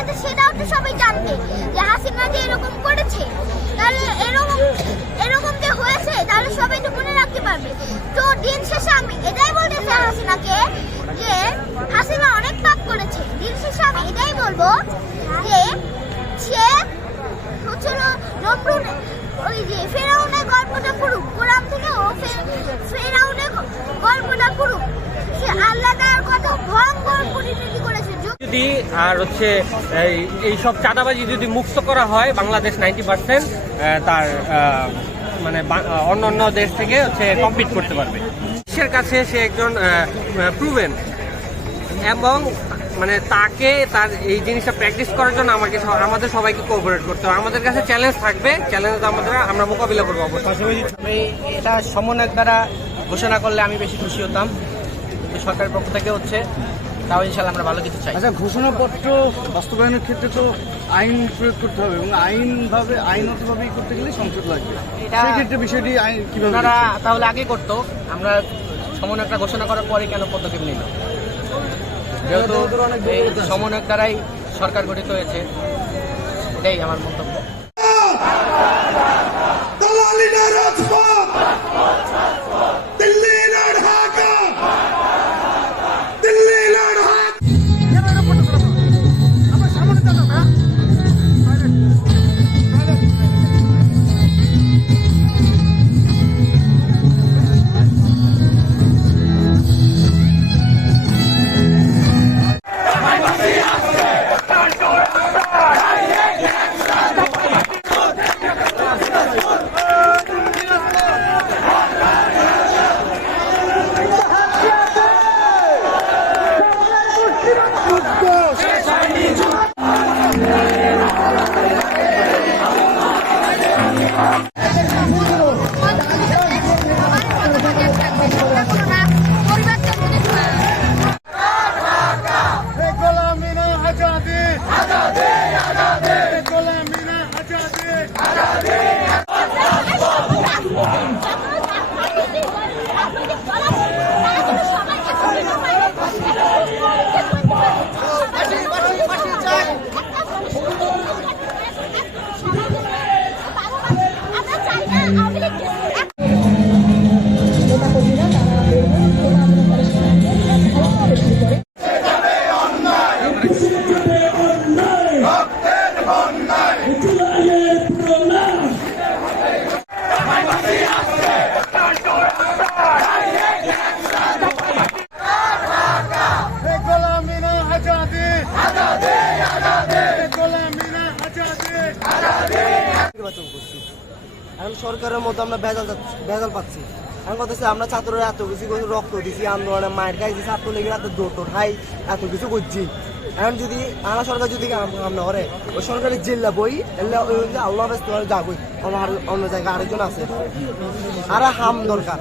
করেছে সেটাও তো সবাই জানতে যে হাসিনা যে এরকম করেছে, তাহলে এরকম এরকম যে হয়েছে, তাহলে সবাই তো মনে রাখতে পারবে। তো দিন শেষে আমি এটাই বলতে চাই হাসিনাকে যে হাসিনা অনেক পাপ করেছে। দিন শেষে আমি এটাই বলব যে সে হচ্ছিল নমরুন ওই যে ফেরাউনের গল্পটা পড়ুক কোরআন আর হচ্ছে, এই এইসব চাঁদাবাজি যদি মুক্ত করা হয় বাংলাদেশ নাইনটি পার্সেন্ট তার মানে অন্য অন্য দেশ থেকে হচ্ছে কম্পিট করতে পারবে। বিশ্বের কাছে সে একজন প্রুভেন এবং মানে তাকে তার এই জিনিসটা প্র্যাকটিস করার জন্য আমাকে আমাদের সবাইকে কোঅপারেট করতে হবে। আমাদের কাছে চ্যালেঞ্জ থাকবে। চ্যালেঞ্জ আমাদের আমরা মোকাবিলা করব আমি এটা সমন্বয়ক দ্বারা ঘোষণা করলে আমি বেশি খুশি হতাম। সরকারের পক্ষ থেকে হচ্ছে তাও ইনশাল্লাহ আমরা ভালো কিছু চাই। আচ্ছা ঘোষণাপত্র বাস্তবায়নের ক্ষেত্রে তো আইন প্রয়োগ করতে হবে এবং আইনভাবে আইনতভাবেই করতে গেলে সংসদ লাগবে। সেক্ষেত্রে বিষয়টি আইন কীভাবে ওনারা তাহলে আগে করতো আমরা সমন্বয়কটা ঘোষণা করার পরে কেন পদক্ষেপ নিল? যেহেতু এই সমন্বয়ক দ্বারাই সরকার গঠিত হয়েছে এটাই আমার মন্তব্য। Maharaj নির্বাচন করছি। এখন সরকারের মতো আমরা ভেজাল ভেজাল পাচ্ছি। এখন কথা হচ্ছে আমরা ছাত্ররা এত কিছু রক্ত দিছি, আন্দোলনে মায়ের খাইছি, ছাত্রলীগের এত দৌড় টোট খাই, এত কিছু করছি। এখন যদি আনা সরকার যদি আমরা করে, ওই সরকারি জেলা বই আল্লাহ ব্যস্ত যাবই অন্য জায়গায় আরেকজন আছে। আর হাম দরকার।